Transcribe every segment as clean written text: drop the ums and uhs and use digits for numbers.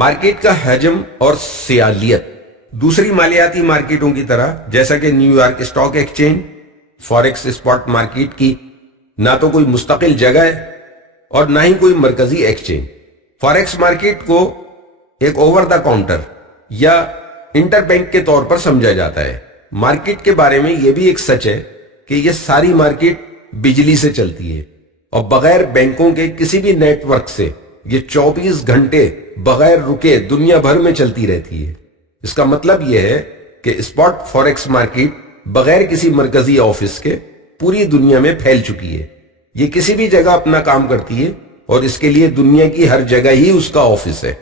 Market کا حجم اور سیالیت دوسری مالیاتی مارکیٹوں کی طرح جیسا کہ new York stock exchange forex spot market کی نہ تو کوئی مستقل جگہ ہے اور نہ ہی کوئی مرکزی ایکسچینج. فوریکس مارکیٹ کو ایک اوور دا کاؤنٹر یا انٹر بینک کے طور پر سمجھا جاتا ہے. مارکیٹ کے بارے میں یہ بھی ایک سچ ہے کہ یہ ساری مارکیٹ بجلی سے چلتی ہے اور بغیر بینکوں کے کسی بھی نیٹ ورک سے یہ 24 گھنٹے بغیر رکے دنیا بھر میں چلتی رہتی ہے. اس کا مطلب یہ ہے کہ اسپاٹ فوریکس مارکیٹ بغیر کسی مرکزی آفس کے پوری دنیا میں پھیل چکی ہے. یہ کسی بھی جگہ اپنا کام کرتی ہے اور اس کے لیے دنیا کی ہر جگہ ہی اس کا آفس ہے.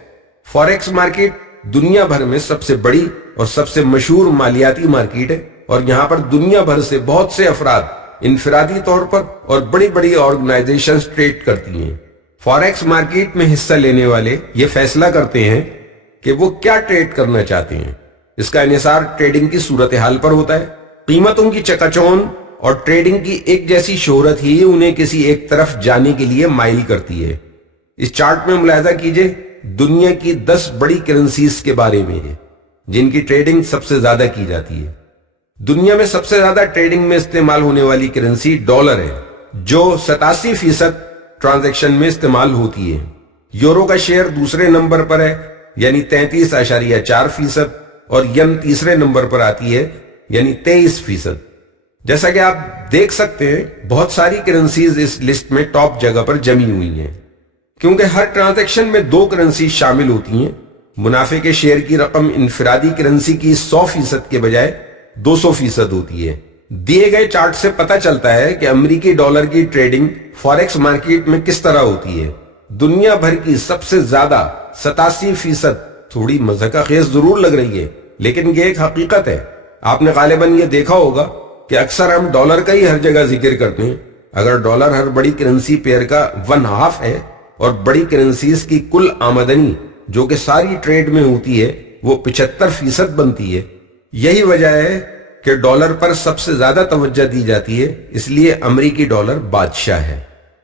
فوریکس مارکیٹ دنیا بھر میں سب سے بڑی اور سب سے مشہور مالیاتی مارکیٹ ہے اور یہاں پر دنیا بھر سے بہت سے افراد انفرادی طور پر اور بڑی بڑی آرگنائزیشنز ٹریڈ کرتی ہیں. فوریکس مارکیٹ میں حصہ لینے والے یہ فیصلہ کرتے ہیں کہ وہ کیا ٹریڈ کرنا چاہتے ہیں. اس کا انحصار ٹریڈنگ کی صورتحال پر ہوتا ہے. قیمتوں کی چکا چوند اور ٹریڈنگ کی ایک جیسی شہرت ہی انہیں کسی ایک طرف جانے کے لیے مائل کرتی ہے. اس چارٹ میں ملاحظہ کیجئے دنیا کی 10 بڑی کرنسیز کے بارے میں ہے جن کی ٹریڈنگ سب سے زیادہ کی جاتی ہے. دنیا میں سب سے زیادہ ٹریڈنگ میں استعمال ہونے والی کرنسی ڈالر ہے جو 87% ٹرانزیکشن میں استعمال ہوتی ہے. یورو کا شیئر دوسرے نمبر پر ہے یعنی 33.4% اور ین تیسرے نمبر پر آتی ہے یعنی 23%. جیسا کہ آپ دیکھ سکتے ہیں بہت ساری کرنسیز اس لسٹ میں ٹاپ جگہ پر جمی ہوئی ہیں کیونکہ ہر ٹرانزیکشن میں 2 کرنسی شامل ہوتی ہیں. منافع کے شیئر کی رقم انفرادی کرنسی کی 100% کے بجائے 200% ہوتی ہے. دیے گئے چارٹ سے پتہ چلتا ہے کہ امریکی ڈالر کی ٹریڈنگ فوریکس مارکیٹ میں کس طرح ہوتی ہے. دنیا بھر کی سب سے زیادہ 87%. تھوڑی مضحکہ خیز ضرور لگ رہی ہے لیکن یہ ایک حقیقت ہے. آپ نے غالباً یہ دیکھا ہوگا کہ اکثر ہم ڈالر کا ہی ہر جگہ ذکر کرتے ہیں. اگر ڈالر ہر بڑی کرنسی پیئر کا 1/2 ہے اور بڑی کرنسیز کی کل آمدنی جو کہ ساری ٹریڈ میں ہوتی ہے وہ 75% بنتی ہے. یہی وجہ ہے کہ ڈالر پر سب سے زیادہ توجہ دی جاتی ہے. اس لیے امریکی ڈالر بادشاہ ہے.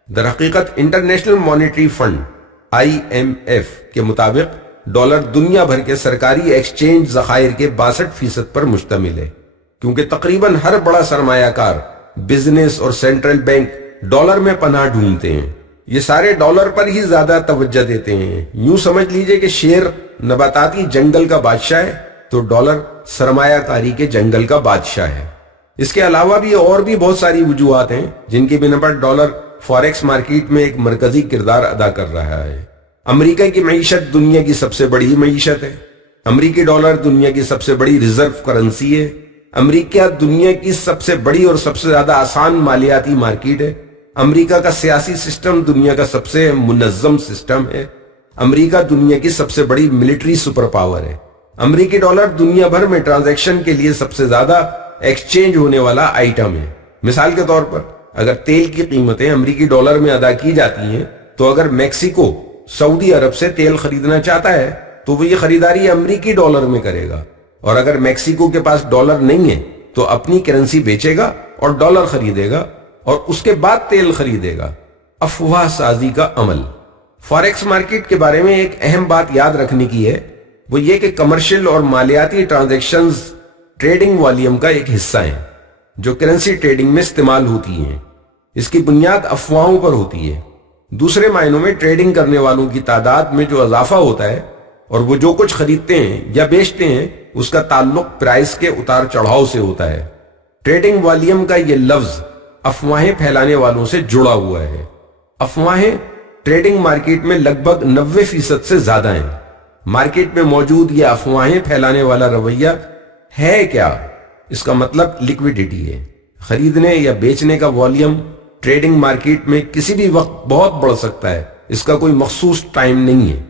در حقیقت انٹرنیشنل مانیٹری فنڈ IMF کے مطابق ڈالر دنیا بھر کے سرکاری ایکسچینج ذخائر کے 62% پر مشتمل ہے کیونکہ تقریباً ہر بڑا سرمایہ کار بزنس اور سینٹرل بینک ڈالر میں پناہ ڈھونڈتے ہیں. یہ سارے ڈالر پر ہی زیادہ توجہ دیتے ہیں. یوں سمجھ لیجئے کہ شیر نباتاتی جنگل کا بادشاہ ہے تو ڈالر سرمایہ کاری کے جنگل کا بادشاہ ہے. اس کے علاوہ بھی اور بھی بہت ساری وجوہات ہیں جن کی بنا پر ڈالر فوریکس مارکیٹ میں ایک مرکزی کردار ادا کر رہا ہے. امریکہ کی معیشت دنیا کی سب سے بڑی معیشت ہے. امریکی ڈالر دنیا کی سب سے بڑی ریزرو کرنسی ہے. امریکہ دنیا کی سب سے بڑی اور سب سے زیادہ آسان مالیاتی مارکیٹ ہے. امریکہ کا سیاسی سسٹم دنیا کا سب سے منظم سسٹم ہے. امریکہ دنیا کی سب سے بڑی ملٹری سپر پاور ہے. امریکی ڈالر دنیا بھر میں ٹرانزیکشن کے لیے سب سے زیادہ ایکسچینج ہونے والا آئٹم ہے. مثال کے طور پر اگر تیل کی قیمتیں امریکی ڈالر میں ادا کی جاتی ہیں تو اگر میکسیکو سعودی عرب سے تیل خریدنا چاہتا ہے تو وہ یہ خریداری امریکی ڈالر میں کرے گا اور اگر میکسیکو کے پاس ڈالر نہیں ہے تو اپنی کرنسی بیچے گا اور ڈالر خریدے گا اور اس کے بعد تیل خریدے گا. افواہ سازی کا عمل. فوریکس مارکیٹ کے بارے میں ایک اہم بات یاد رکھنے کی ہے وہ یہ کہ کمرشل اور مالیاتی ٹرانزیکشنز ٹریڈنگ والیوم کا ایک حصہ ہیں جو کرنسی ٹریڈنگ میں استعمال ہوتی ہیں. اس کی بنیاد افواہوں پر ہوتی ہے. دوسرے معنوں میں ٹریڈنگ کرنے والوں کی تعداد میں جو اضافہ ہوتا ہے اور وہ جو کچھ خریدتے ہیں یا بیچتے ہیں اس کا تعلق پرائس کے اتار چڑھاؤ سے ہوتا ہے. ٹریڈنگ والیوم کا یہ لفظ افواہیں پھیلانے والوں سے جڑا ہوا ہے. افواہیں ٹریڈنگ مارکیٹ میں لگ بھگ 90% سے زیادہ ہیں. مارکیٹ میں موجود یہ افواہیں پھیلانے والا رویہ ہے کیا؟ اس کا مطلب لیکویڈیٹی ہے. خریدنے یا بیچنے کا والیوم ٹریڈنگ مارکیٹ میں کسی بھی وقت بہت بڑھ سکتا ہے. اس کا کوئی مخصوص ٹائم نہیں ہے.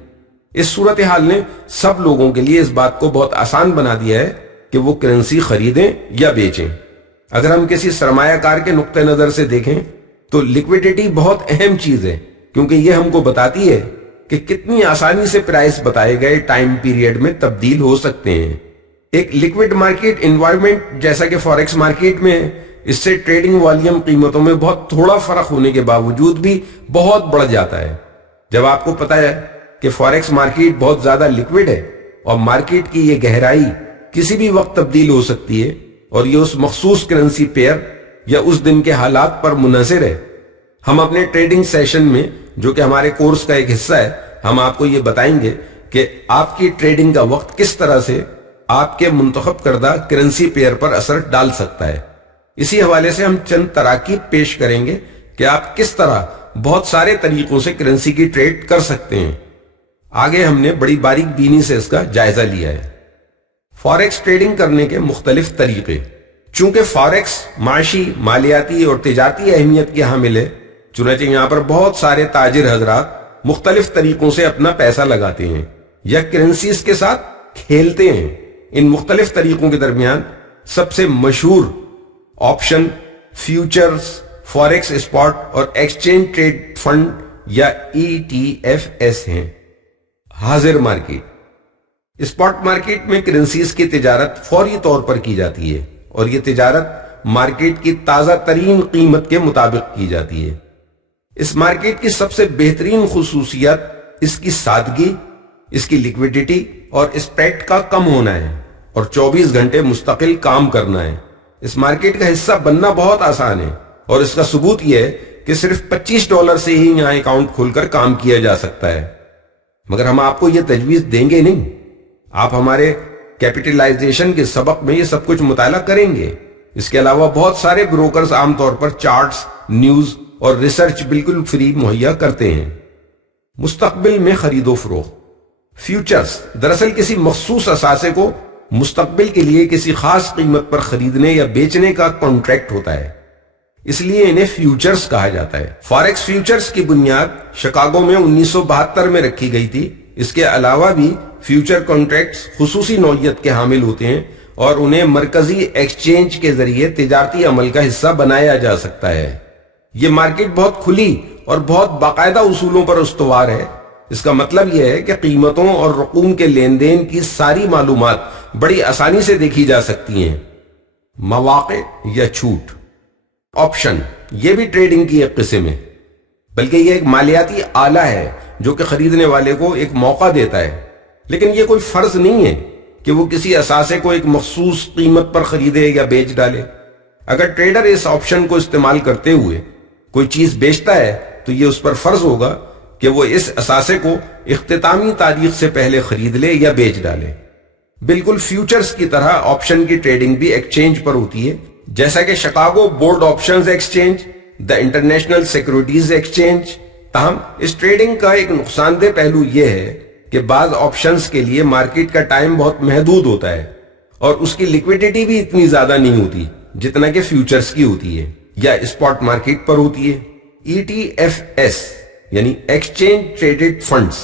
اس صورتحال نے سب لوگوں کے لیے اس بات کو بہت آسان بنا دیا ہے کہ وہ کرنسی خریدیں یا بیچیں. اگر ہم کسی سرمایہ کار کے نقطہ نظر سے دیکھیں تو لیکویڈیٹی بہت اہم چیز ہے کیونکہ یہ ہم کو بتاتی ہے کہ کتنی آسانی سے پرائس بتائے گئے ٹائم پیریڈ میں تبدیل ہو سکتے ہیں. ایک لیکوڈ مارکیٹ انوائرمنٹ جیسا کہ فوریکس مارکیٹ میں اس سے ٹریڈنگ والیوم قیمتوں میں بہت تھوڑا فرق ہونے کے باوجود بھی بہت بڑھ جاتا ہے. جب آپ کو پتا ہے کہ فوریکس مارکیٹ بہت زیادہ لیکوڈ ہے اور مارکیٹ کی یہ گہرائی کسی بھی وقت تبدیل ہو سکتی ہے اور یہ اس مخصوص کرنسی پیئر یا اس دن کے حالات پر منحصر ہے. ہم اپنے ٹریڈنگ سیشن میں، جو کہ ہمارے کورس کا ایک حصہ ہے، ہم آپ کو یہ بتائیں گے کہ آپ کی ٹریڈنگ کا وقت کس طرح سے آپ کے منتخب کردہ کرنسی پیئر پر اثر ڈال سکتا ہے. اسی حوالے سے ہم چند تراکیب پیش کریں گے کہ آپ کس طرح بہت سارے طریقوں سے کرنسی کی ٹریڈ کر سکتے ہیں. آگے ہم نے بڑی باریک بینی سے اس کا جائزہ لیا ہے. فوریکس ٹریڈنگ کرنے کے مختلف طریقے. چونکہ فوریکس معاشی، مالیاتی اور تجارتی اہمیت کی حامل ہے، چنانچہ یہاں پر بہت سارے تاجر حضرات مختلف طریقوں سے اپنا پیسہ لگاتے ہیں یا کرنسیز کے ساتھ کھیلتے ہیں. ان مختلف طریقوں کے درمیان سب سے مشہور آپشن، فیوچرز، فوریکس اسپاٹ اور ایکسچینج ٹریڈ فنڈ یا ETFs ہیں. حاضر مارکیٹ. اسپاٹ مارکیٹ میں کرنسیز کی تجارت فوری طور پر کی جاتی ہے اور یہ تجارت مارکیٹ کی تازہ ترین قیمت کے مطابق کی جاتی ہے. اس مارکیٹ کی سب سے بہترین خصوصیت اس کی سادگی، اس کی لیکوڈیٹی اور اسپریڈ کا کم ہونا ہے اور 24 گھنٹے مستقل کام کرنا ہے. اس مارکیٹ کا حصہ بننا بہت آسان ہے اور اس کا ثبوت یہ ہے کہ صرف $25 سے ہی یہاں اکاؤنٹ کھول کر کام کیا جا سکتا ہے. مگر ہم آپ کو یہ تجویز دیں گے نہیں. آپ ہمارے کیپٹلائزیشن کے سبق میں یہ سب کچھ مطالعہ کریں گے. اس کے علاوہ بہت سارے بروکرز عام طور پر چارٹس، نیوز اور ریسرچ بالکل فری مہیا کرتے ہیں. مستقبل میں خرید و فروخت. فیوچرز دراصل کسی مخصوص اثاثے کو مستقبل کے لیے کسی خاص قیمت پر خریدنے یا بیچنے کا کانٹریکٹ ہوتا ہے، اس لیے انہیں فیوچرز کہا جاتا ہے. فوریکس فیوچرز کی بنیاد شکاگو میں 1972 میں رکھی گئی تھی. اس کے علاوہ بھی فیوچر کانٹریکٹس خصوصی نوعیت کے حامل ہوتے ہیں اور انہیں مرکزی ایکسچینج کے ذریعے تجارتی عمل کا حصہ بنایا جا سکتا ہے. یہ مارکیٹ بہت کھلی اور بہت باقاعدہ اصولوں پر استوار ہے. اس کا مطلب یہ ہے کہ قیمتوں اور رقوم کے لین دین کی ساری معلومات بڑی آسانی سے دیکھی جا سکتی ہیں. مواقع یا چھوٹ. آپشن یہ بھی ٹریڈنگ کی ایک قسم ہے، بلکہ یہ ایک مالیاتی آلہ ہے جو کہ خریدنے والے کو ایک موقع دیتا ہے، لیکن یہ کوئی فرض نہیں ہے کہ وہ کسی اثاثے کو ایک مخصوص قیمت پر خریدے یا بیچ ڈالے. اگر ٹریڈر اس آپشن کو استعمال کرتے ہوئے کوئی چیز بیچتا ہے تو یہ اس پر فرض ہوگا کہ وہ اس اثاثے کو اختتامی تاریخ سے پہلے خرید لے یا بیچ ڈالے. بالکل فیوچرز کی طرح آپشن کی ٹریڈنگ بھی ایکسچینج پر ہوتی ہے، جیسا کہ Chicago board options exchange, the international securities exchange. تاہم اس ٹریڈنگ کا ایک نقصان دہ پہلو یہ ہے کہ بعض آپشنز کے لیے مارکیٹ کا ٹائم بہت محدود ہوتا ہے اور اس کی لیکوڈیٹی بھی اتنی زیادہ نہیں ہوتی جتنا کہ فیوچرز کی ہوتی ہے یا اسپاٹ مارکیٹ پر ہوتی ہے. ETFs یعنی ایکسچینج ٹریڈڈ فنڈز،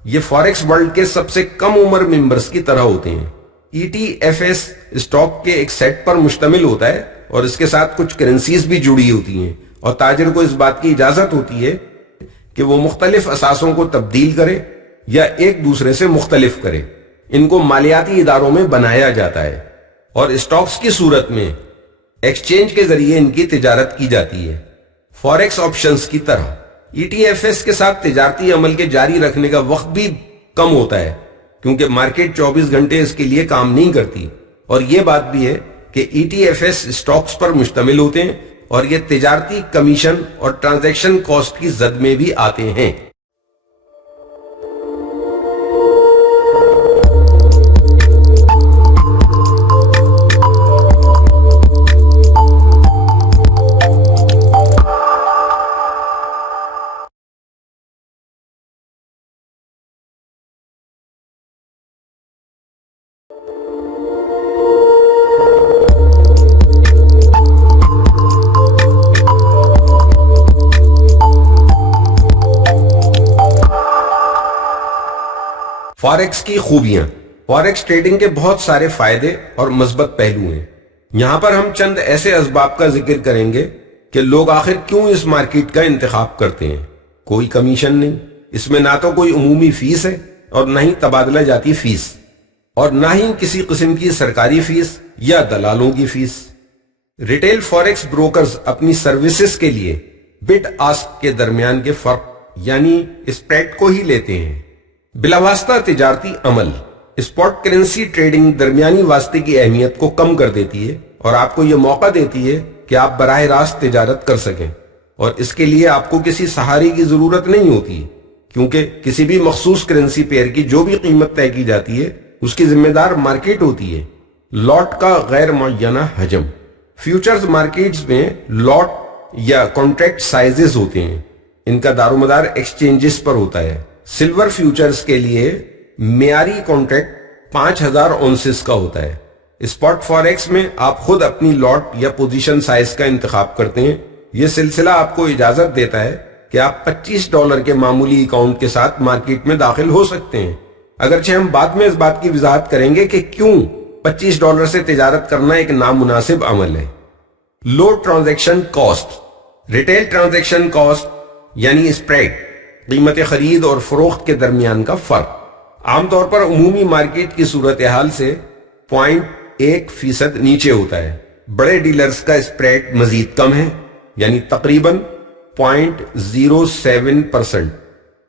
یہ فوریکس ورلڈ کے سب سے کم عمر ممبرز کی طرح ہوتے ہیں. ETFs اسٹاک کے ایک سیٹ پر مشتمل ہوتا ہے اور اس کے ساتھ کچھ کرنسیز بھی جڑی ہوتی ہیں اور تاجر کو اس بات کی اجازت ہوتی ہے کہ وہ مختلف اثاثوں کو تبدیل کرے یا ایک دوسرے سے مختلف کرے. ان کو مالیاتی اداروں میں بنایا جاتا ہے اور اسٹاکس کی صورت میں ایکسچینج کے ذریعے ان کی تجارت کی جاتی ہے. فوریکس آپشنز کی طرح ETFs کے ساتھ تجارتی عمل کے جاری رکھنے کا وقت بھی کم ہوتا ہے کیونکہ مارکیٹ 24 گھنٹے اس کے لیے کام نہیں کرتی. اور یہ بات بھی ہے کہ ETFs اسٹاکس پر مشتمل ہوتے ہیں اور یہ تجارتی کمیشن اور ٹرانزیکشن کاسٹ کی زد میں بھی آتے ہیں. فوریکس کی خوبیاں. فوریکس ٹریڈنگ کے بہت سارے فائدے اور مثبت پہلو ہیں. یہاں پر ہم چند ایسے اسباب کا ذکر کریں گے کہ لوگ آخر کیوں اس مارکیٹ کا انتخاب کرتے ہیں. کوئی کمیشن نہیں، اس میں نہ تو کوئی عمومی فیس ہے اور نہ ہی تبادلہ جاتی فیس اور نہ ہی کسی قسم کی سرکاری فیس یا دلالوں کی فیس. ریٹیل فوریکس بروکرز اپنی سروسز کے لیے بڈ آسک کے درمیان کے فرق یعنی اسپریڈ کو ہی لیتے ہیں. بلاواسطہ تجارتی عمل اسپاٹ کرنسی ٹریڈنگ درمیانی واسطے کی اہمیت کو کم کر دیتی ہے اور آپ کو یہ موقع دیتی ہے کہ آپ براہ راست تجارت کر سکیں، اور اس کے لیے آپ کو کسی سہارے کی ضرورت نہیں ہوتی، کیونکہ کسی بھی مخصوص کرنسی پیئر کی جو بھی قیمت طے کی جاتی ہے اس کی ذمہ دار مارکیٹ ہوتی ہے۔ لاٹ کا غیر معینہ حجم، فیوچرز مارکیٹس میں لاٹ یا کانٹریکٹ سائزز ہوتے ہیں، ان کا دار و مدار ایکسچینجز پر ہوتا ہے۔ سلور فیوچرز کے لیے معیاری کانٹریکٹ 5000 اونسز کا ہوتا ہے۔ اسپاٹ فاریکس میں آپ خود اپنی لاٹ یا پوزیشن سائز کا انتخاب کرتے ہیں۔ یہ سلسلہ آپ کو اجازت دیتا ہے کہ آپ $25 کے معمولی اکاؤنٹ کے ساتھ مارکیٹ میں داخل ہو سکتے ہیں، اگرچہ ہم بعد میں اس بات کی وضاحت کریں گے کہ کیوں $25 سے تجارت کرنا ایک نامناسب عمل ہے۔ Low transaction cost, retail transaction cost یعنی اسپریڈ، قیمت خرید اور فروخت کے درمیان کا فرق، عام طور پر عمومی مارکیٹ کی صورتحال سے 0.1% نیچے ہوتا ہے۔ بڑے ڈیلرز کا اسپریڈ مزید کم ہے، یعنی تقریباً 0.07%۔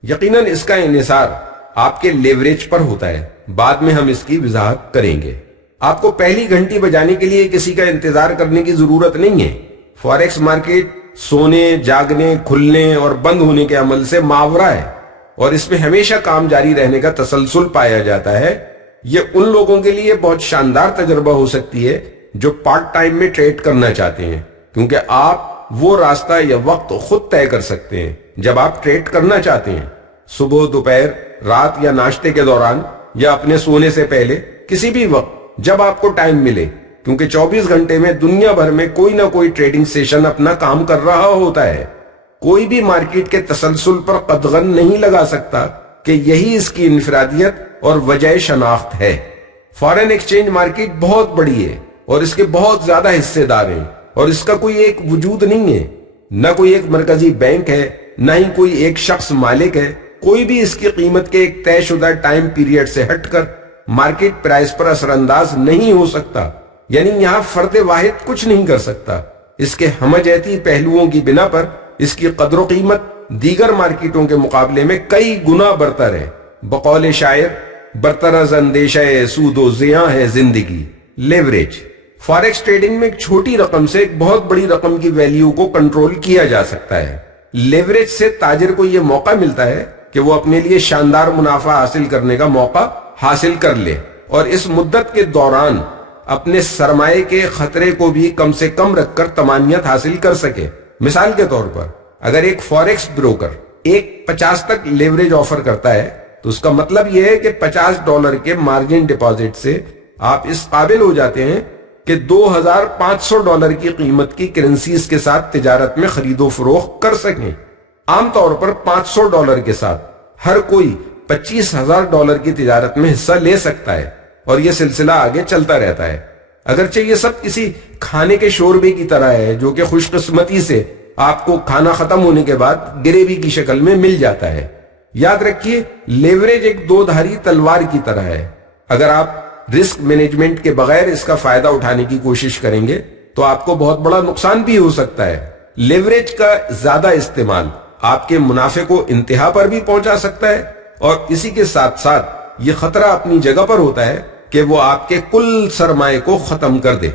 یقیناً اس کا انحصار آپ کے لیوریج پر ہوتا ہے، بعد میں ہم اس کی وضاحت کریں گے۔ آپ کو پہلی گھنٹی بجانے کے لیے کسی کا انتظار کرنے کی ضرورت نہیں ہے۔ فاریکس مارکیٹ سونے، جاگنے، کھلنے اور بند ہونے کے عمل سے ماورا ہے، اور اس میں ہمیشہ کام جاری رہنے کا تسلسل پایا جاتا ہے۔ یہ ان لوگوں کے لیے بہت شاندار تجربہ ہو سکتی ہے جو پارٹ ٹائم میں ٹریڈ کرنا چاہتے ہیں، کیونکہ آپ وہ راستہ یا وقت خود طے کر سکتے ہیں جب آپ ٹریڈ کرنا چاہتے ہیں، صبح، دوپہر، رات یا ناشتے کے دوران یا اپنے سونے سے پہلے، کسی بھی وقت جب آپ کو ٹائم ملے، کیونکہ 24 گھنٹے میں دنیا بھر میں کوئی نہ کوئی ٹریڈنگ سیشن اپنا کام کر رہا ہوتا ہے۔ کوئی بھی مارکیٹ کے تسلسل پر قدغن نہیں لگا سکتا کہ یہی اس کی انفرادیت اور وجہ شناخت ہے۔ فارن ایکسچینج مارکیٹ بہت بڑی ہے اور اس کے بہت زیادہ حصے دار ہیں، اور اس کا کوئی ایک وجود نہیں ہے، نہ کوئی ایک مرکزی بینک ہے، نہ ہی کوئی ایک شخص مالک ہے۔ کوئی بھی اس کی قیمت کے ایک طے شدہ ٹائم پیریڈ سے ہٹ کر مارکیٹ پرائس پر اثر انداز نہیں ہو سکتا، یعنی یہاں فرد واحد کچھ نہیں کر سکتا۔ اس کے ہمجہتی پہلوؤں کی بنا پر اس کی قدر و قیمت دیگر مارکیٹوں کے مقابلے میں کئی گنا برتر ہے۔ بقول شاعر، برتر از اندیشہ سود و زیاں ہے زندگی۔ لیوریج، فاریکس ٹریڈنگ میں ایک چھوٹی رقم سے ایک بہت بڑی رقم کی ویلیو کو کنٹرول کیا جا سکتا ہے۔ لیوریج سے تاجر کو یہ موقع ملتا ہے کہ وہ اپنے لیے شاندار منافع حاصل کرنے کا موقع حاصل کر لے، اور اس مدت کے دوران اپنے سرمایے کے خطرے کو بھی کم سے کم رکھ کر طمانینت حاصل کر سکے۔ مثال کے طور پر اگر ایک فاریکس بروکر 50 تک لیوریج آفر کرتا ہے تو اس کا مطلب یہ ہے کہ $50 کے مارجن ڈپازٹ سے آپ اس قابل ہو جاتے ہیں کہ $2500 کی قیمت کی کرنسیز کے ساتھ تجارت میں خرید و فروخت کر سکیں۔ عام طور پر $500 کے ساتھ ہر کوئی $25,000 کی تجارت میں حصہ لے سکتا ہے، اور یہ سلسلہ آگے چلتا رہتا ہے۔ اگرچہ یہ سب کسی کھانے کے شوربے کی طرح ہے جو کہ خوش قسمتی سے آپ کو کھانا ختم ہونے کے بعد گریوی کی شکل میں مل جاتا ہے۔ یاد رکھیے، لیوریج ایک دو دھاری تلوار کی طرح ہے۔ اگر آپ رسک مینجمنٹ کے بغیر اس کا فائدہ اٹھانے کی کوشش کریں گے تو آپ کو بہت بڑا نقصان بھی ہو سکتا ہے۔ لیوریج کا زیادہ استعمال آپ کے منافع کو انتہا پر بھی پہنچا سکتا ہے، اور اسی کے ساتھ ساتھ یہ خطرہ اپنی جگہ پر ہوتا ہے کہ وہ آپ کے کل سرمایہ کو ختم کر دے۔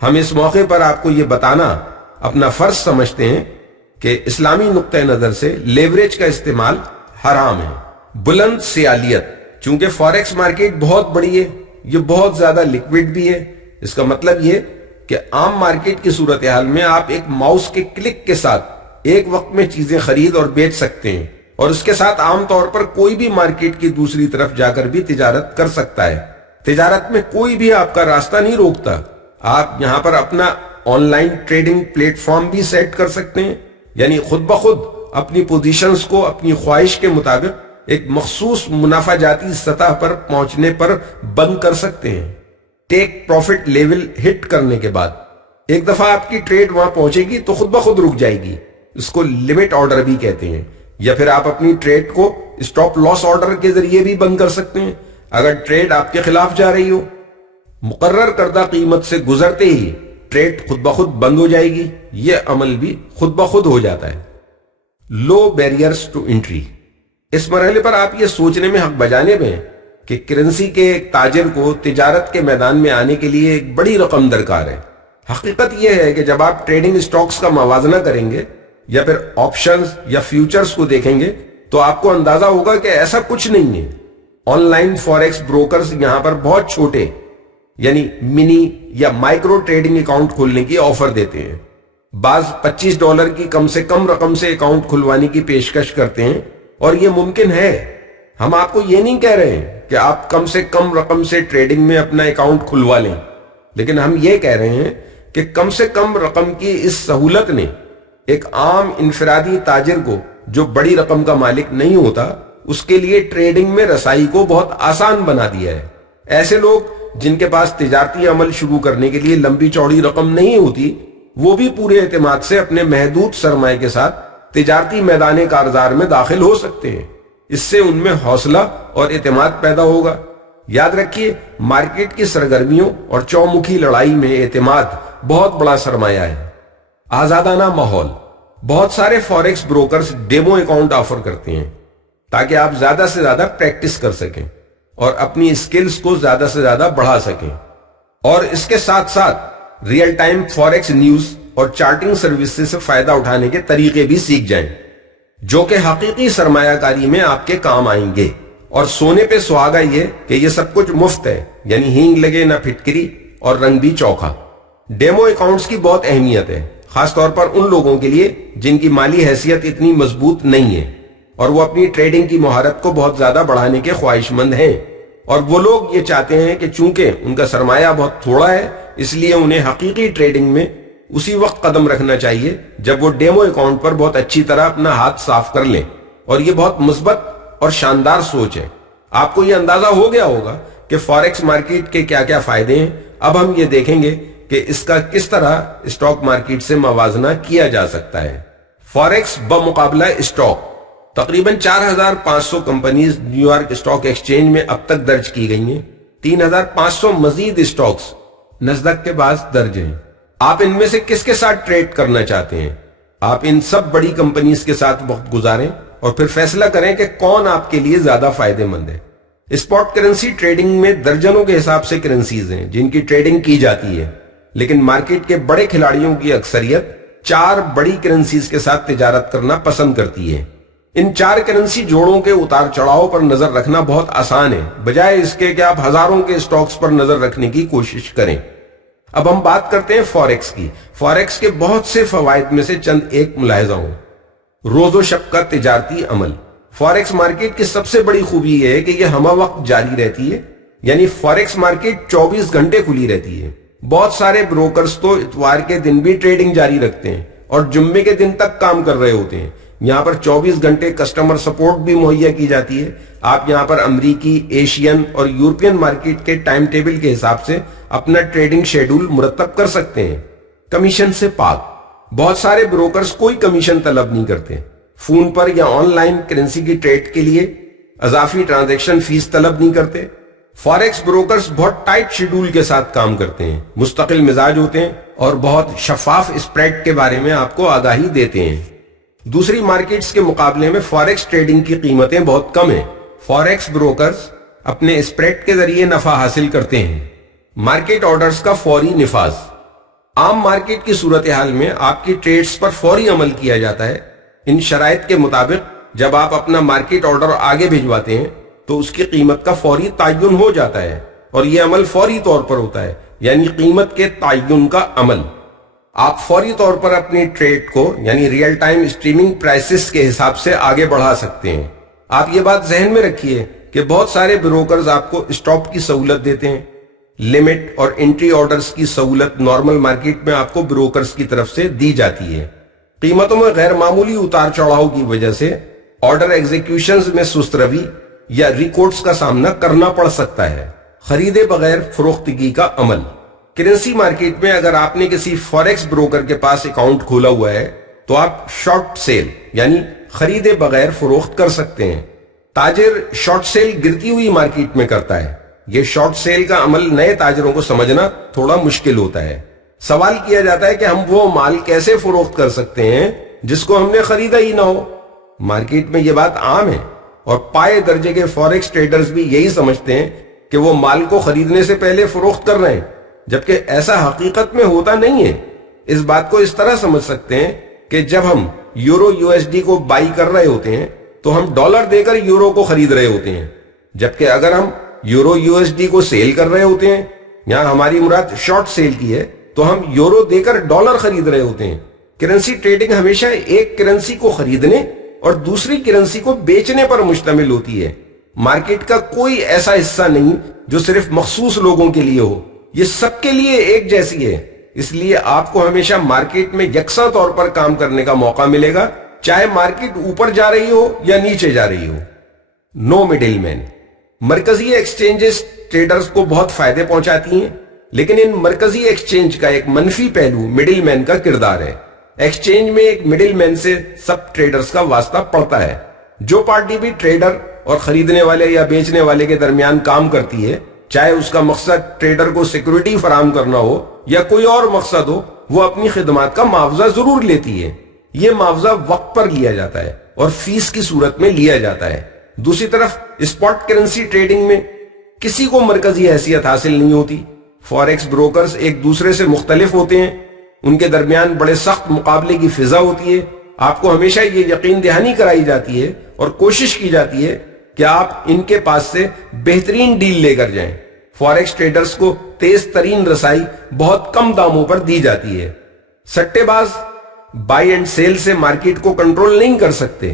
ہم اس موقع پر آپ کو یہ بتانا اپنا فرض سمجھتے ہیں کہ اسلامی نقطہ نظر سے لیوریج کا استعمال حرام ہے۔ بلند سیالیت، چونکہ فاریکس مارکیٹ بہت بڑی ہے، یہ بہت زیادہ لیکوڈ بھی ہے۔ اس کا مطلب یہ کہ عام مارکیٹ کی صورتحال میں آپ ایک ماؤس کے کلک کے ساتھ ایک وقت میں چیزیں خرید اور بیچ سکتے ہیں، اور اس کے ساتھ عام طور پر کوئی بھی مارکیٹ کی دوسری طرف جا کر بھی تجارت کر سکتا ہے۔ تجارت میں کوئی بھی آپ کا راستہ نہیں روکتا۔ آپ یہاں پر اپنا on line trading plate form بھی سیٹ کر سکتے ہیں، یعنی خود بخود اپنی پوزیشنز کو اپنی خواہش کے مطابق ایک مخصوص منافع جاتی سطح پر پہنچنے پر بند کر سکتے ہیں۔ ٹیک پروفٹ لیول ہٹ کرنے کے بعد ایک دفعہ آپ کی ٹریڈ وہاں پہنچے گی تو خود بخود رک جائے گی۔ اس کو لمٹ آرڈر بھی کہتے ہیں، یا پھر آپ اپنی ٹریڈ کو اسٹاپ لاس آرڈر کے ذریعے بھی بند کر سکتے ہیں۔ اگر ٹریڈ آپ کے خلاف جا رہی ہو، مقرر کردہ قیمت سے گزرتے ہی ٹریڈ خود بخود بند ہو جائے گی۔ یہ عمل بھی خود بخود ہو جاتا ہے۔ لو بیریئرز ٹو انٹری، اس مرحلے پر آپ یہ سوچنے میں حق بجانے میں کہ کرنسی کے ایک تاجر کو تجارت کے میدان میں آنے کے لیے ایک بڑی رقم درکار ہے۔ حقیقت یہ ہے کہ جب آپ ٹریڈنگ سٹاکس کا موازنہ کریں گے یا پھر آپشنز یا فیوچرز کو دیکھیں گے تو آپ کو اندازہ ہوگا کہ ایسا کچھ نہیں ہے۔ آن لائن فوریکس بروکرز یہاں پر بہت چھوٹے یعنی منی یا مائکرو ٹریڈنگ اکاؤنٹ کھولنے کی آفر دیتے ہیں۔ بعض $25 کی کم سے کم رقم سے اکاؤنٹ کھلوانے کی پیشکش کرتے ہیں، اور یہ ممکن ہے۔ ہم آپ کو یہ نہیں کہہ رہے ہیں کہ آپ کم سے کم رقم سے ٹریڈنگ میں اپنا اکاؤنٹ کھلوا لیں، لیکن ہم یہ کہہ رہے ہیں کہ کم سے کم رقم کی اس سہولت نے ایک عام انفرادی تاجر کو جو بڑی رقم کا مالک نہیں ہوتا اس کے لیے ٹریڈنگ میں رسائی کو بہت آسان بنا دیا ہے۔ ایسے لوگ جن کے پاس تجارتی عمل شروع کرنے کے لیے لمبی چوڑی رقم نہیں ہوتی، وہ بھی پورے اعتماد سے اپنے محدود سرمایہ کے ساتھ تجارتی میدان کارزار میں داخل ہو سکتے ہیں۔ اس سے ان میں حوصلہ اور اعتماد پیدا ہوگا۔ یاد رکھیے، مارکیٹ کی سرگرمیوں اور چومکھی لڑائی میں اعتماد بہت بڑا سرمایہ ہے۔ آزادانہ ماحول۔ بہت سارے forex brokers demo account offer کرتے ہیں تاکہ آپ زیادہ سے زیادہ پریکٹس کر سکیں اور اپنی اسکلز کو زیادہ سے زیادہ بڑھا سکیں، اور اس کے ساتھ ساتھ ریئل ٹائم فوریکس نیوز اور چارٹنگ سروسز سے فائدہ اٹھانے کے طریقے بھی سیکھ جائیں جو کہ حقیقی سرمایہ کاری میں آپ کے کام آئیں گے۔ اور سونے پہ سہاگا یہ کہ یہ سب کچھ مفت ہے، یعنی ہینگ لگے نہ پھٹکری اور رنگ بھی چوکھا۔ ڈیمو اکاؤنٹس کی بہت اہمیت ہے، خاص طور پر ان لوگوں کے لیے جن کی مالی حیثیت اتنی مضبوط نہیں ہے اور وہ اپنی ٹریڈنگ کی مہارت کو بہت زیادہ بڑھانے کے خواہش مند ہیں، اور وہ لوگ یہ چاہتے ہیں کہ چونکہ ان کا سرمایہ بہت تھوڑا ہے اس لیے انہیں حقیقی ٹریڈنگ میں اسی وقت قدم رکھنا چاہیے جب وہ ڈیمو اکاؤنٹ پر بہت اچھی طرح اپنا ہاتھ صاف کر لیں۔ اور یہ بہت مثبت اور شاندار سوچ ہے۔ آپ کو یہ اندازہ ہو گیا ہوگا کہ فوریکس مارکیٹ کے کیا کیا فائدے ہیں۔ اب ہم یہ دیکھیں گے کہ اس کا کس طرح اسٹاک مارکیٹ سے موازنہ کیا جا سکتا ہے۔ فوریکس بمقابلہ اسٹاک۔ تقریباً 4500 companies New York stock exchange میں اب تک درج کی گئی ہیں۔ 3500 مزید اسٹاکس نسدق کے پاس درج ہیں۔ آپ ان میں سے کس کے ساتھ ٹریڈ کرنا چاہتے ہیں؟ آپ ان سب بڑی کمپنیز کے ساتھ وقت گزاریں اور پھر فیصلہ کریں کہ کون آپ کے لیے زیادہ فائدہ مند ہے۔ اسپاٹ کرنسی ٹریڈنگ میں درجنوں کے حساب سے کرنسیز ہیں جن کی ٹریڈنگ کی جاتی ہے، لیکن مارکیٹ کے بڑے کھلاڑیوں کی اکثریت 4 بڑی کرنسیز کے ساتھ تجارت کرنا پسند کرتی ہے۔ ان 4 کرنسی جوڑوں کے اتار چڑھاؤ پر نظر رکھنا بہت آسان ہے، بجائے اس کے کہ آپ ہزاروں کے اسٹاکس پر نظر رکھنے کی کوشش کریں۔ اب ہم بات کرتے ہیں فوریکس کی۔ فوریکس کے بہت سے فوائد میں سے چند ایک ملاحظہ ہوں۔ روز و شب کا تجارتی عمل۔ فوریکس مارکیٹ کی سب سے بڑی خوبی یہ ہے کہ یہ ہمہ وقت جاری رہتی ہے، یعنی فوریکس مارکیٹ 24 گھنٹے کھلی رہتی ہے۔ بہت سارے بروکرز تو اتوار کے دن بھی ٹریڈنگ جاری رکھتے ہیں اور جمعے کے دن تک کام کر رہے ہوتے ہیں۔ یہاں پر 24 گھنٹے کسٹمر سپورٹ بھی مہیا کی جاتی ہے۔ آپ یہاں پر امریکی، ایشین اور یورپین مارکیٹ کے ٹائم ٹیبل کے حساب سے اپنا ٹریڈنگ شیڈول مرتب کر سکتے ہیں۔ کمیشن سے پاک۔ بہت سارے بروکرز کوئی کمیشن طلب نہیں کرتے۔ فون پر یا آن لائن کرنسی کی ٹریڈ کے لیے اضافی ٹرانزیکشن فیس طلب نہیں کرتے۔ فوریکس بروکرز بہت ٹائٹ شیڈول کے ساتھ کام کرتے ہیں، مستقل مزاج ہوتے ہیں اور بہت شفاف اسپریڈ کے بارے میں آپ کو آگاہی دیتے ہیں۔ دوسری مارکیٹس کے مقابلے میں فوریکس ٹریڈنگ کی قیمتیں بہت کم ہیں۔ فوریکس بروکرز اپنے اسپریڈ کے ذریعے نفع حاصل کرتے ہیں۔ مارکیٹ آرڈرز کا فوری نفاذ۔ عام مارکیٹ کی صورتحال میں آپ کی ٹریڈز پر فوری عمل کیا جاتا ہے۔ ان شرائط کے مطابق جب آپ اپنا مارکیٹ آرڈر آگے بھجواتے ہیں تو اس کی قیمت کا فوری تعین ہو جاتا ہے، اور یہ عمل فوری طور پر ہوتا ہے، یعنی قیمت کے تعین کا عمل۔ آپ فوری طور پر اپنی ٹریڈ کو یعنی ریئل ٹائم اسٹریمنگ پرائسز کے حساب سے آگے بڑھا سکتے ہیں۔ آپ یہ بات ذہن میں رکھیے کہ بہت سارے بروکرز آپ کو اسٹاپ کی سہولت دیتے ہیں۔ لمٹ اور انٹری آرڈرز کی سہولت نارمل مارکیٹ میں آپ کو بروکرز کی طرف سے دی جاتی ہے۔ قیمتوں میں غیر معمولی اتار چڑھاؤ کی وجہ سے آرڈر ایگزیکیوشنز میں سست روی یا ریکارڈز کا سامنا کرنا پڑ سکتا ہے۔ خریدے بغیر فروختگی کا عمل۔ کرنسی مارکیٹ میں اگر آپ نے کسی فوریکس بروکر کے پاس اکاؤنٹ کھولا ہوا ہے تو آپ شارٹ سیل یعنی خریدے بغیر فروخت کر سکتے ہیں۔ تاجر شارٹ سیل گرتی ہوئی مارکیٹ میں کرتا ہے۔ یہ شارٹ سیل کا عمل نئے تاجروں کو سمجھنا تھوڑا مشکل ہوتا ہے۔ سوال کیا جاتا ہے کہ ہم وہ مال کیسے فروخت کر سکتے ہیں جس کو ہم نے خریدا ہی نہ ہو۔ مارکیٹ میں یہ بات عام ہے۔ اور پائے درجے کے فوریکس ٹریڈرز بھی یہی سمجھتے ہیں کہ وہ مال کو خریدنے سے پہلے فروخت کر رہے ہیں، جبکہ ایسا حقیقت میں ہوتا نہیں ہے۔ اس بات کو اس طرح سمجھ سکتے ہیں کہ جب ہم یورو یو ایس ڈی کو بائی کر رہے ہوتے ہیں تو ہم ڈالر دے کر یورو کو خرید رہے ہوتے ہیں، جبکہ اگر ہم یورو یو ایس ڈی کو سیل کر رہے ہوتے ہیں، یہاں ہماری مراد شارٹ سیل کی ہے، تو ہم یورو دے کر ڈالر خرید رہے ہوتے ہیں۔ کرنسی ٹریڈنگ ہمیشہ ایک کرنسی کو خریدنے اور دوسری کرنسی کو بیچنے پر مشتمل ہوتی ہے۔ مارکیٹ کا کوئی ایسا حصہ نہیں جو صرف مخصوص لوگوں کے لیے ہو، یہ سب کے لیے ایک جیسی ہے۔ اس لیے آپ کو ہمیشہ مارکیٹ میں یکساں طور پر کام کرنے کا موقع ملے گا، چاہے مارکیٹ اوپر جا رہی ہو یا نیچے جا رہی ہو۔ نو مڈل مین۔ مرکزی ایکسچینجز ٹریڈرز کو بہت فائدے پہنچاتی ہیں، لیکن ان مرکزی ایکسچینج کا ایک منفی پہلو مڈل مین کا کردار ہے۔ ایکسچینج میں ایک مڈل مین سے سب ٹریڈرز کا واسطہ پڑتا ہے۔ جو پارٹی بھی ٹریڈر اور خریدنے والے یا بیچنے والے کے درمیان کام کرتی ہے، چاہے اس کا مقصد ٹریڈر کو سیکورٹی فراہم کرنا ہو یا کوئی اور مقصد ہو، وہ اپنی خدمات کا معاوضہ ضرور لیتی ہے۔ یہ معاوضہ وقت پر لیا جاتا ہے اور فیس کی صورت میں لیا جاتا ہے۔ دوسری طرف اسپاٹ کرنسی ٹریڈنگ میں کسی کو مرکزی حیثیت حاصل نہیں ہوتی۔ فوریکس بروکرز ایک دوسرے سے مختلف ہوتے ہیں، ان کے درمیان بڑے سخت مقابلے کی فضا ہوتی ہے۔ آپ کو ہمیشہ یہ یقین دہانی کرائی جاتی ہے اور کوشش کی جاتی ہے کہ آپ ان کے پاس سے بہترین ڈیل لے کر جائیں۔ فوریکس ٹریڈرز کو تیز ترین رسائی بہت کم داموں پر دی جاتی ہے۔ سٹے باز بائی اینڈ سیل سے مارکیٹ کو کنٹرول نہیں کر سکتے۔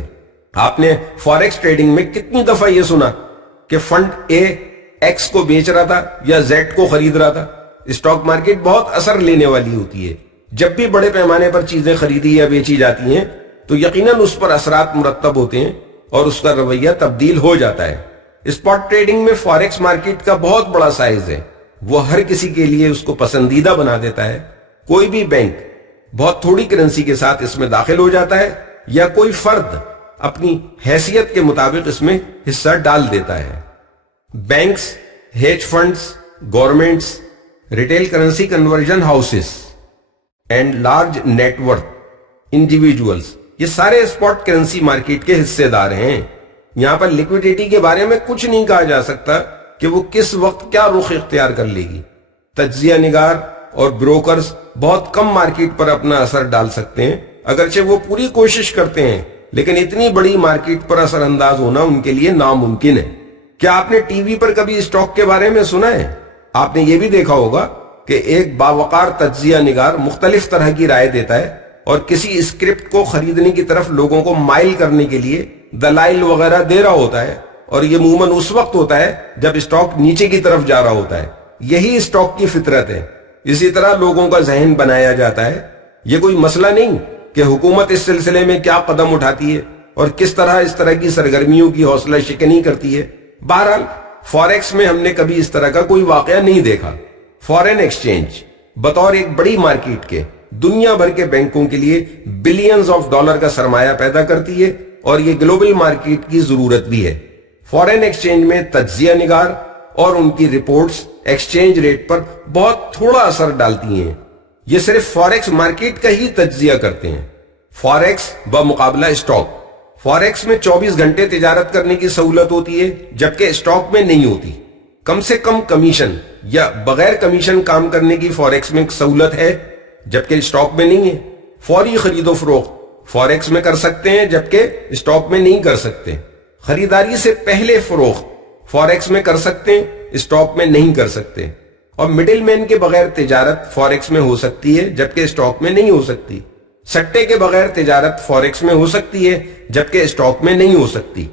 آپ نے فوریکس ٹریڈنگ میں کتنی دفعہ یہ سنا کہ فنڈ اے ایکس کو بیچ رہا تھا یا زیڈ کو خرید رہا تھا۔ اسٹاک مارکیٹ بہت اثر لینے والی ہوتی ہے۔ جب بھی بڑے پیمانے پر چیزیں خریدی یا بیچی جاتی ہیں تو یقیناً اس پر اثرات مرتب ہوتے ہیں اور اس کا رویہ تبدیل ہو جاتا ہے۔ اسپاٹ ٹریڈنگ میں فوریکس مارکیٹ کا بہت بڑا سائز ہے، وہ ہر کسی کے لیے اس کو پسندیدہ بنا دیتا ہے۔ کوئی بھی بینک بہت تھوڑی کرنسی کے ساتھ اس میں داخل ہو جاتا ہے یا کوئی فرد اپنی حیثیت کے مطابق اس میں حصہ ڈال دیتا ہے۔ Banks, hedge funds, governments, retail currency conversion houses and large net worth individuals, یہ سارے اسپاٹ کرنسی مارکیٹ کے حصے دار ہیں۔ یہاں پر لیکویڈیٹی کے بارے میں کچھ نہیں کہا جا سکتا کہ وہ کس وقت کیا رخ اختیار کر لے گی۔ تجزیہ نگار اور بروکرز بہت کم مارکیٹ پر اپنا اثر ڈال سکتے ہیں، اگرچہ وہ پوری کوشش کرتے ہیں، لیکن اتنی بڑی مارکیٹ پر اثر انداز ہونا ان کے لیے ناممکن ہے۔ کیا آپ نے ٹی وی پر کبھی اسٹاک کے بارے میں سنا ہے؟ آپ نے یہ بھی دیکھا ہوگا کہ ایک باوقار تجزیہ نگار مختلف طرح کی رائے دیتا ہے اور کسی اسکرپٹ کو خریدنے کی طرف لوگوں کو مائل کرنے کے لیے دلائل وغیرہ دے رہا ہوتا ہے، اور یہ عموماً اس وقت ہوتا ہے جب اسٹاک نیچے کی طرف جا رہا ہوتا ہے۔ یہی اسٹاک کی فطرت ہے۔ اسی طرح لوگوں کا ذہن بنایا جاتا ہے۔ یہ کوئی مسئلہ نہیں کہ حکومت اس سلسلے میں کیا قدم اٹھاتی ہے اور کس طرح کی سرگرمیوں کی حوصلہ شکنی کرتی ہے۔ بہرحال فوریکس میں ہم نے کبھی اس طرح کا کوئی واقعہ نہیں دیکھا۔ فورن ایکسچینج بطور ایک بڑی مارکیٹ کے دنیا بھر کے بینکوں کے لیے بلینز آف ڈالر کا سرمایہ پیدا کرتی ہے، اور یہ گلوبل مارکیٹ کی ضرورت بھی ہے۔ فورن ایکسچینج میں تجزیہ نگار اور ان کی رپورٹس ایکسچینج ریٹ پر بہت تھوڑا اثر ڈالتی ہیں۔ یہ صرف فوریکس مارکیٹ کا ہی تجزیہ کرتے ہیں۔ فوریکس بمقابلہ اسٹاک، فوریکس میں 24 گھنٹے تجارت کرنے کی سہولت ہوتی ہے، جبکہ اسٹاک میں نہیں ہوتی۔ کم سے کم کمیشن یا بغیر کمیشن کام کرنے کی فوریکس میں سہولت ہے، جبکہ اسٹاک میں نہیں ہے۔ فوری خرید و فروخت فوریکس میں کر سکتے ہیں، جبکہ اسٹاک میں نہیں کر سکتے۔ خریداری سے پہلے فروخت فوریکس میں کر سکتے ہیں، اسٹاک میں نہیں کر سکتے۔ اور مڈل مین کے بغیر تجارت فوریکس میں ہو سکتی ہے، جبکہ اسٹاک میں نہیں ہو سکتی۔ سٹے کے بغیر تجارت فوریکس میں ہو سکتی ہے، جبکہ اسٹاک میں نہیں ہو سکتی۔